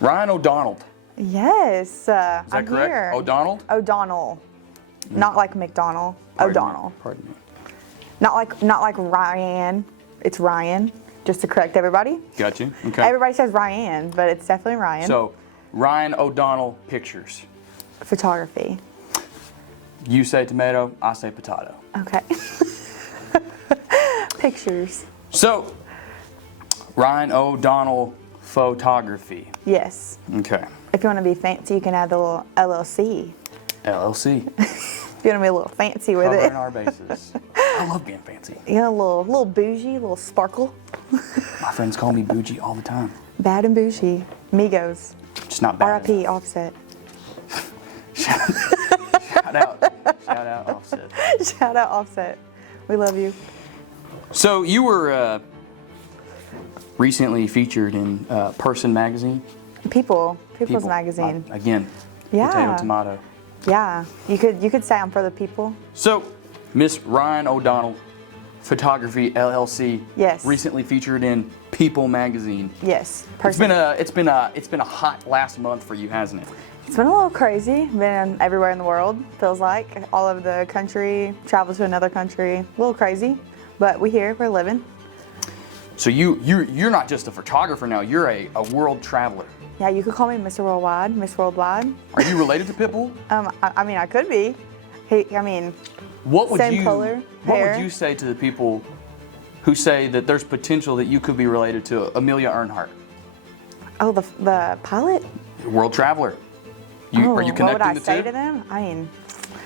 Ryan O'Donnell. Yes, Is that I'm correct? here. O'Donnell? O'Donnell. Not like McDonald. O'Donnell. Pardon me. Not like Ryanne. It's Ryan. Just to correct everybody. Got you. Okay. Everybody says Ryanne, but it's definitely Ryan. So, Ryan O'Donnell pictures. Photography. You say tomato, I say potato. Okay. Pictures. So, Ryan O'Donnell photography. Yes. Okay. If you want to be fancy, you can add the little LLC. LLC. If you want to be a little fancy with Covering it. our bases. I love being fancy. You know, a little bougie, a little sparkle. My friends call me bougie all the time. Bad and bougie. Migos. Just not bad. R.I.P. Offset. Shout out. Shout out Offset. Shout out Offset. We love you. So you were recently featured in Person magazine. People's People. magazine. Again. Yeah. Potato, tomato. Yeah. You could say I'm for the people. So, Miss Ryan O'Donnell, Photography LLC. Yes. Recently featured in People magazine. Yes. It's been a hot last month for you, hasn't it? It's been a little crazy. Been everywhere in the world, feels like. All over the country, travel to another country. A little crazy, but we're living. So you're not just a photographer now, you're a world traveler. Yeah, you could call me Mr. Worldwide, Miss Worldwide. Are you related to Pitbull? I mean, I could be. What would same color, What hair. would you say to the people who say that there's potential that you could be related to Amelia Earhart? Oh, the pilot? World traveler. Are you connecting what would I the say two? to them? I mean,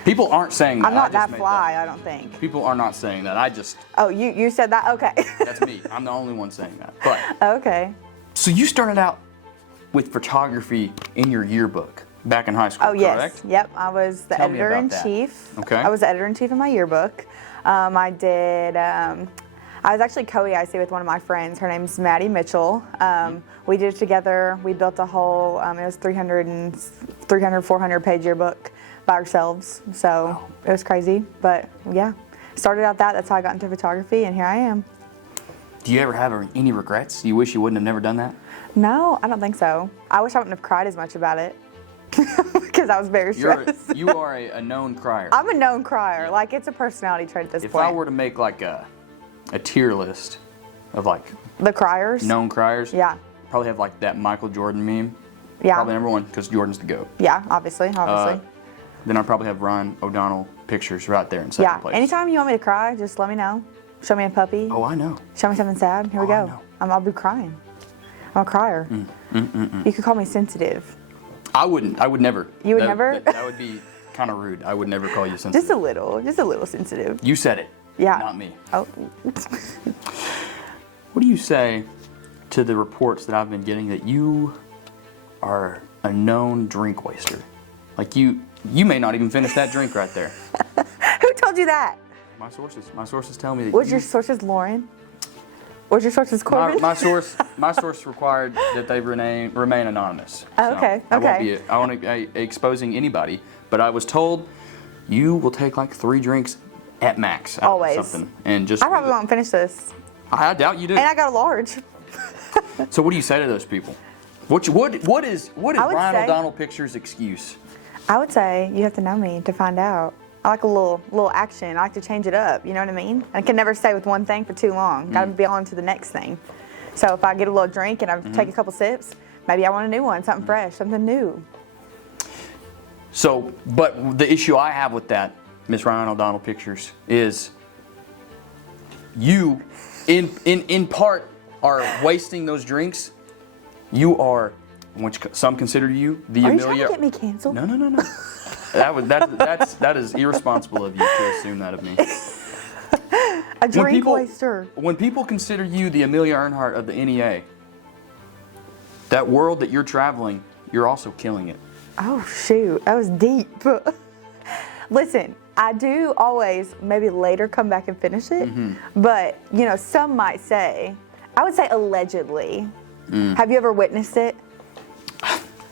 People aren't saying that. I'm not I just that made fly, I don't think. People are not saying that. Oh, you said that? Okay. That's me. I'm the only one saying that. But Okay. so you started out with photography in your yearbook back in high school, Oh, yes. correct? Yep, I was the Tell me about editor-in-chief. that. Okay. I was the editor-in-chief in my yearbook. I was actually co-EIC with one of my friends. Her name's Maddie Mitchell. We did it together. We built a whole, it was 300, 400 page yearbook by ourselves. So It was crazy, but yeah. Started out that's how I got into photography, and here I am. Do you ever have any regrets? Do you wish you wouldn't have never done that? No, I don't think so. I wish I wouldn't have cried as much about it because I was very stressed. You are a known crier. I'm a known crier. Like, it's a personality trait at this If point. I were to make like a tier list of like The criers? known criers, Yeah. probably have like that Michael Jordan meme. Yeah. Probably number one because Jordan's the GOAT. Yeah, obviously. Then I'd probably have Ryan O'Donnell pictures right there in second Yeah. place. Anytime you want me to cry, just let me know. Show me a puppy. Oh, I know. Show me something sad. Here we Oh, I go. know. I'll be crying. I'm a crier. You could call me sensitive. I wouldn't. I would never. You would never? That would be kind of rude. I would never call you sensitive. Just a little sensitive. You said it. Yeah. Not me. Oh. What do you say to the reports that I've been getting that you are a known drink waster? Like you may not even finish that drink right there. Who told you that? My sources tell me that. Was your sources Lauren? Was your sources Corbin? My source required that they remain anonymous. Oh, okay, okay. I won't be exposing anybody, but I was told you will take like 3 drinks at max. Out Always. Of something, and just. I probably won't finish this. I doubt you do. And I got a large. So what do you say to those people? What is Ryan say- O'Donnell Pictures' excuse? I would say you have to know me to find out. I like a little action. I like to change it up. You know what I mean? I can never stay with one thing for too long. Got to be on to the next thing. So if I get a little drink and I take a couple sips, maybe I want a new one, something fresh, something new. So, but the issue I have with that, Miss Ryan O'Donnell Pictures, is you, in part, are wasting those drinks. You are, which some consider you, the Are you Amelia. trying to get me canceled? No. That is irresponsible of you to assume that of me. A drink waster. When people consider you the Amelia Earhart of the NEA, that world that you're traveling, you're also killing it. Oh shoot, that was deep. Listen, I do always maybe later come back and finish it, but some might say, I would say allegedly. Have you ever witnessed it?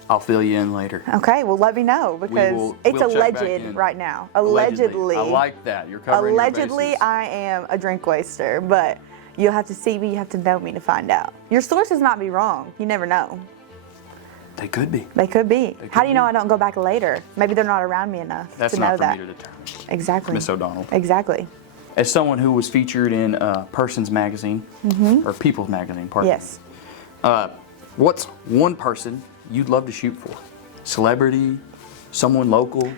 I'll fill you in later. Okay, well let me know because it's we'll check back alleged in. right now. Allegedly. I like that. You're covering Allegedly, your bases. I am a drink waster, but you'll have to see me, you have to know me to find out. Your sources might be wrong. You never know. They could be. They could be. They How could do you know be. I don't go back later? Maybe they're not around me enough That's to know not for that. me to determine. Exactly. Miss O'Donnell. Exactly. As someone who was featured in Person's Magazine, or People's Magazine, pardon me. Yes. What's one person you'd love to shoot for? Celebrity? Someone local?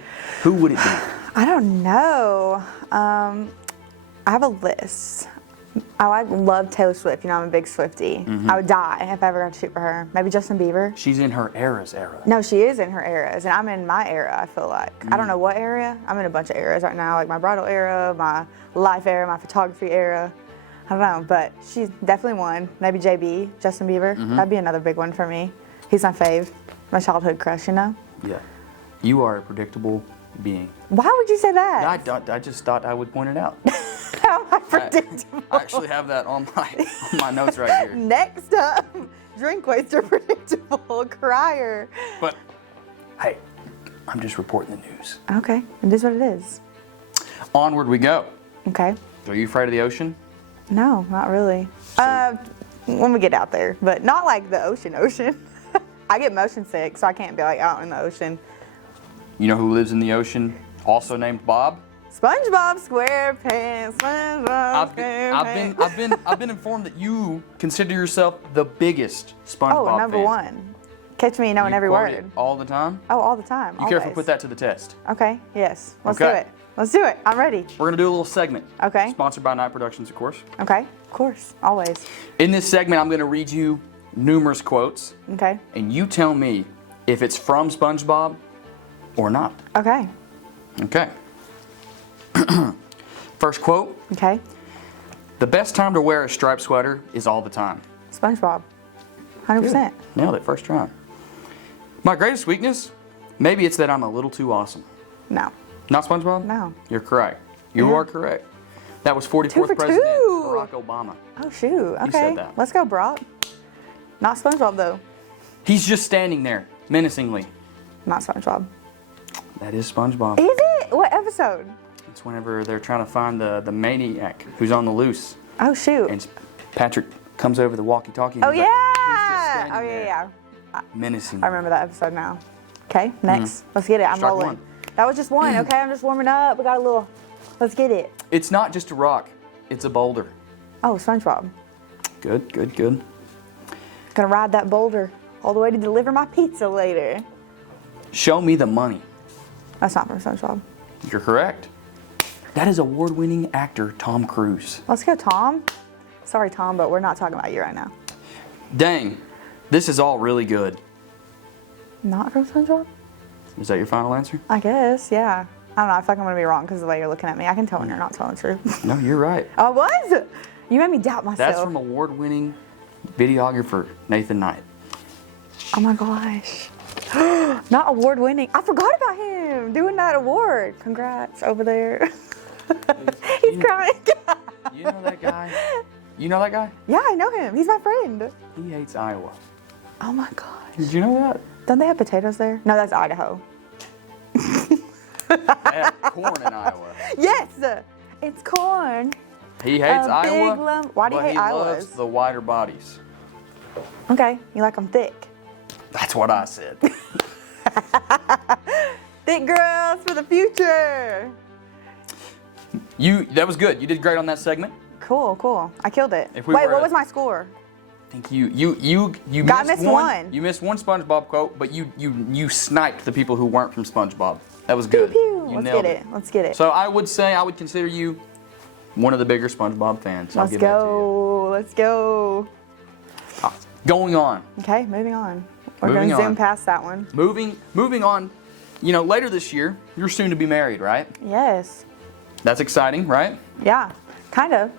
Who would it be? I don't know. I have a list. I love Taylor Swift. You know, I'm a big Swiftie. I would die if I ever got to shoot for her. Maybe Justin Bieber. She's in her era's era. No, she is in her eras, and I'm in my era, I feel like. I don't know what era. I'm in a bunch of eras right now, like my bridal era, my life era, my photography era. I don't know, but she's definitely one. Maybe JB, Justin Bieber. That'd be another big one for me. He's my fave, my childhood crush, you know? Yeah. You are a predictable being. Why would you say that? I just thought I would point it out. How am I predictable? I actually have that on my notes right here. Next up, drink waster, predictable, crier. But, hey, I'm just reporting the news. Okay, it is what it is. Onward we go. Okay. Are you afraid of the ocean? No, not really. When we get out there, but not like the ocean. I get motion sick, so I can't be like out in the ocean. You know who lives in the ocean, also named Bob? SpongeBob SquarePants, SpongeBob SquarePants. I've been informed that you consider yourself the biggest SpongeBob Oh, number fan. one. Catch me knowing You every quote word. it all the time? Oh, all the time. You careful always. put that to the test. Okay, yes. Let's Okay. do it. Let's do it. I'm ready. We're gonna do a little segment. Okay. Sponsored by Night Productions, of course. Okay, of course. Always. In this segment, I'm gonna read you numerous quotes, Okay. and you tell me if it's from SpongeBob or not. Okay. Okay. First quote, Okay. the best time to wear a striped sweater is all the time. SpongeBob. 100%. Nailed it, first try. My greatest weakness? Maybe it's that I'm a little too awesome. No. Not SpongeBob? No. You're correct. You Yeah. are correct. That was 44th 2 for President 2. Barack Obama. Oh, shoot. Okay. said that. Let's go, Brock. Not SpongeBob, though. He's just standing there, menacingly. Not SpongeBob. That is SpongeBob. Is it? What episode? It's whenever they're trying to find the maniac who's on the loose. Oh, shoot. And Patrick comes over the walkie-talkie. and Oh, he's like, yeah. standing Oh, there. yeah. menacing. I remember that episode now. Okay, next. Let's get it. I'm Strike rolling. one. That was just one. Okay, I'm just warming up. We got a little. Let's get it. It's not just a rock, it's a boulder. Oh, SpongeBob. Good, good, good. Gonna ride that boulder all the way to deliver my pizza later. Show me the money. That's not from SpongeBob. You're correct. That is award-winning actor Tom Cruise. Let's go, Tom. Sorry, Tom, but we're not talking about you right now. Dang, this is all really good. Not from SpongeBob? Is that your final answer? I guess, yeah. I don't know. I feel like I'm gonna be wrong because of the way you're looking at me. I can tell when you're not telling the truth. No, you're right. Oh, I was? You made me doubt myself. That's from award-winning videographer Nathan Knight. Oh my gosh. Not award winning. I forgot about him doing that award. Congrats over there. He's crying. You know that guy? You know that guy? Yeah, I know him. He's my friend. He hates Iowa. Oh my gosh. Did you know that? Don't they have potatoes there? No, that's Idaho. They have corn in Iowa. Yes, it's corn. He hates A Iowa. big lump. Why do you but hate he Iowas? loves the wider bodies. Okay, you like them thick. That's what I said. Thick girls for the future. That was good. You did great on that segment. Cool, cool. I killed it. If we Wait, were what to- was my score? I think you Missed one. You missed one SpongeBob quote, but you sniped the people who weren't from SpongeBob. That was good. Pew, pew. You Let's nailed get it. Let's get it. So I would consider you one of the bigger SpongeBob fans. I'll Let's give that to you. go. Let's go. Going on. Okay, moving on. We're Moving gonna zoom on. past that one. Moving on. You know, later this year, you're soon to be married, right? Yes. That's exciting, right? Yeah. Kind of.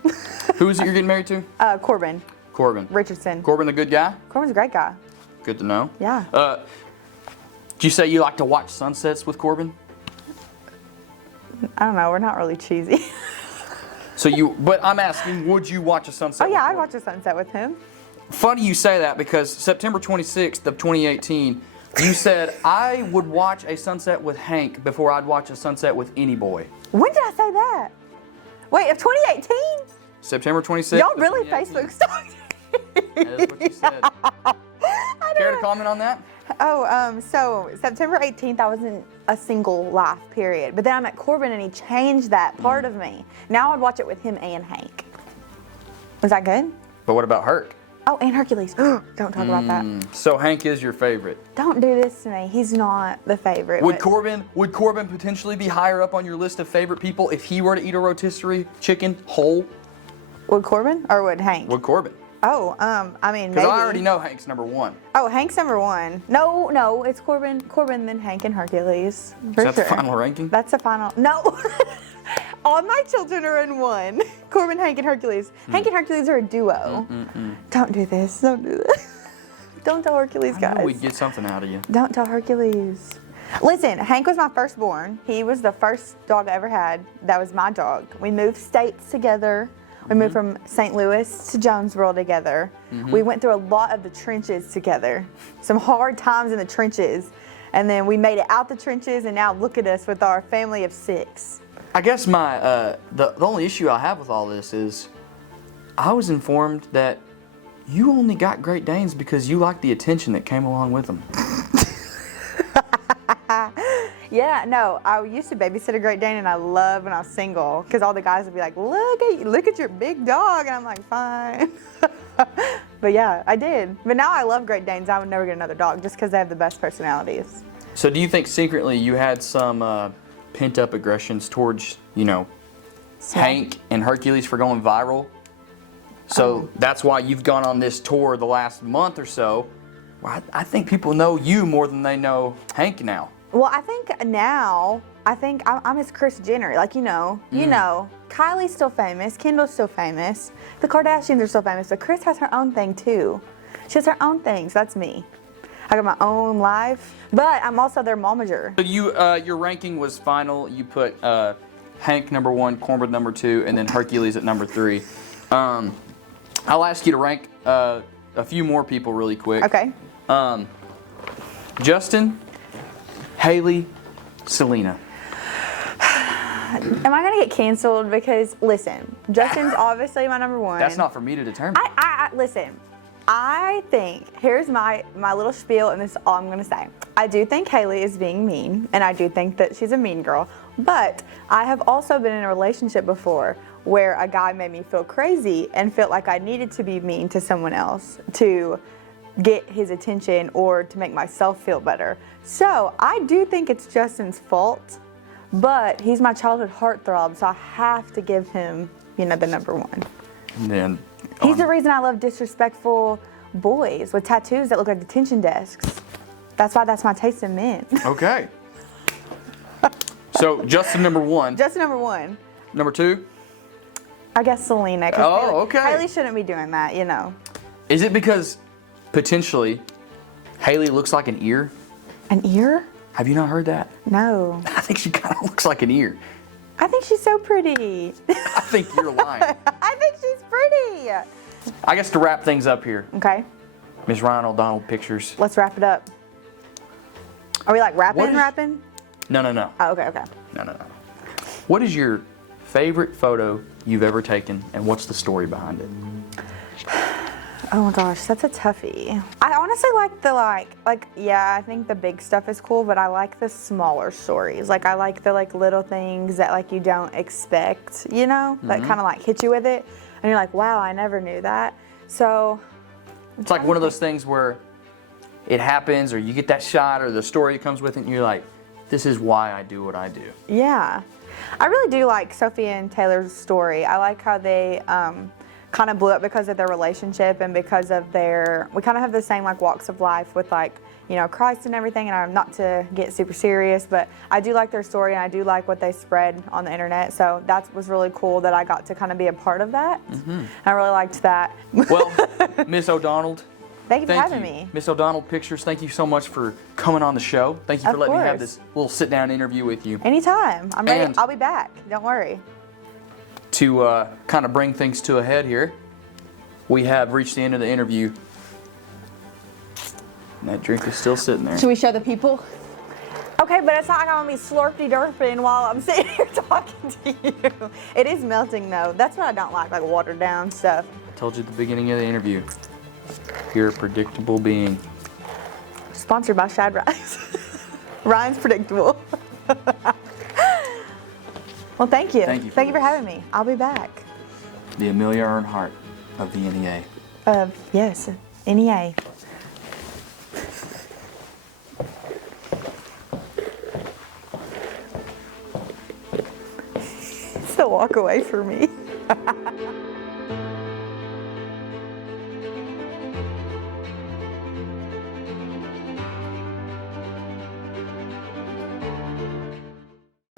Who is it you're getting married to? Corbin Corbin. Richardson. Corbin, the good guy? Corbin's a great guy. Good to know. Yeah. Do you say you like to watch sunsets with Corbin? I don't know. We're not really cheesy. But I'm asking, would you watch a sunset? Oh yeah, with I'd Corbin? watch a sunset with him. Funny you say that because September 26th of 2018, you said I would watch a sunset with Hank before I'd watch a sunset with any boy. When did I say that? Wait, of 2018? September 26th. Y'all of really 2018. Facebook stalked me. That is what you said. Care to comment on that? So September 18th, I was in a single life, period. But then I met Corbin, and he changed that part of me. Now I'd watch it with him and Hank. Was that good? But what about Herc? Oh, and Hercules. Don't talk about that. So Hank is your favorite. Don't do this to me. He's not the favorite. Would Corbin potentially be higher up on your list of favorite people if he were to eat a rotisserie chicken whole? Would Corbin or would Hank? Would Corbin? Oh, I mean, Because maybe. I already know Hank's number one. Oh, Hank's number one. No, it's Corbin, then Hank and Hercules. For Is that sure. the final ranking? That's the final. No. All my children are in one. Corbin, Hank, and Hercules. Hank and Hercules are a duo. Don't do this. Don't do this. Don't tell Hercules, guys. I knew we'd get something out of you. Don't tell Hercules. Listen, Hank was my firstborn. He was the first dog I ever had. That was my dog. We moved states together. We moved from St. Louis to Jonesboro together. We went through a lot of the trenches together. Some hard times in the trenches. And then we made it out the trenches, and now look at us with our family of 6. I guess my the only issue I have with all this is I was informed that you only got Great Danes because you liked the attention that came along with them. Yeah, no, I used to babysit a Great Dane, and I loved when I was single, because all the guys would be like, look at your big dog, and I'm like, fine. But yeah, I did. But now I love Great Danes. I would never get another dog just because they have the best personalities. So do you think secretly you had some pent-up aggressions towards, Hank and Hercules for going viral? So that's why you've gone on this tour the last month or so. Well, I think people know you more than they know Hank now. Well, I think now, I'm his Kris Jenner. Like, Kylie's still famous. Kendall's still famous. The Kardashians are still famous. But Kris has her own thing, too. She has her own thing, so that's me. I got my own life. But I'm also their momager. So your ranking was final. You put Hank number 1, Corbin number 2, and then Hercules at number 3. I'll ask you to rank a few more people really quick. Okay. Justin, Haley, Selena. Am I going to get canceled? Because, listen, Justin's obviously my number 1. That's not for me to determine. Listen, I think, here's my little spiel, and this is all I'm going to say. I do think Haley is being mean, and I do think that she's a mean girl. But I have also been in a relationship before where a guy made me feel crazy and felt like I needed to be mean to someone else to get his attention or to make myself feel better. So I do think it's Justin's fault, but he's my childhood heartthrob, so I have to give him, the number 1. And then He's the reason I love disrespectful boys with tattoos that look like detention desks. That's why that's my taste in men. Okay. So Justin number 1. Justin number 1. Number 2? I guess Selena. Oh, okay. Haley shouldn't be doing that, Is it because potentially Haley looks like an ear? An ear? Have you not heard that? No. I think she kind of looks like an ear. I think she's so pretty. I think you're lying. I think she's pretty. I guess to wrap things up here, Okay, Miss Ryanne O'Donnell Pictures. let's wrap it up. Are we like What is- rapping? No. Oh, okay. No. What is your favorite photo you've ever taken, and what's the story behind it? Oh my gosh, that's a toughie. I honestly like the I think the big stuff is cool, but I like the smaller stories. I like the little things that you don't expect, that kind of hit you with it, and you're like, wow, I never knew that. So It's like one of those things where it happens, or you get that shot, or the story comes with it, and you're like, this is why I do what I do. yeah, I really do like Sophia and Taylor's story. I like how they kind of blew up because of their relationship and because of we kind of have the same walks of life with Christ and everything, and I'm not to get super serious, but I do like their story, and I do like what they spread on the internet, so that was really cool that I got to kind of be a part of that. I really liked that. Well, Miss O'Donnell, Thank you for having me. Miss O'Donnell Pictures, thank you so much for coming on the show. Thank you for Of letting me have course. this little sit-down interview with you. Anytime. I'm ready. And- I'll be back. Don't worry. To kind of bring things to a head here, we have reached the end of the interview. And that drink is still sitting there. Should we show the people? Okay, but it's not like I'm going to be slurpy derping while I'm sitting here talking to you. It is melting, though. That's what I don't like watered down stuff. I told you at the beginning of the interview, you're a predictable being. Sponsored by Shad Rice. Ryan's predictable. Well, thank you. Thank you For having me. I'll be back. The Amelia Earnhardt of the NEA. Yes, NEA. So walk away from me.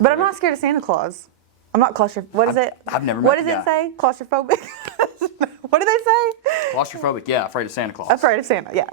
But I'm not scared of Santa Claus. I'm not claustrophobic. What is it? I've never met What does the it guy. say? Claustrophobic? What do they say? Claustrophobic, yeah, afraid of Santa Claus. Afraid of Santa, yeah.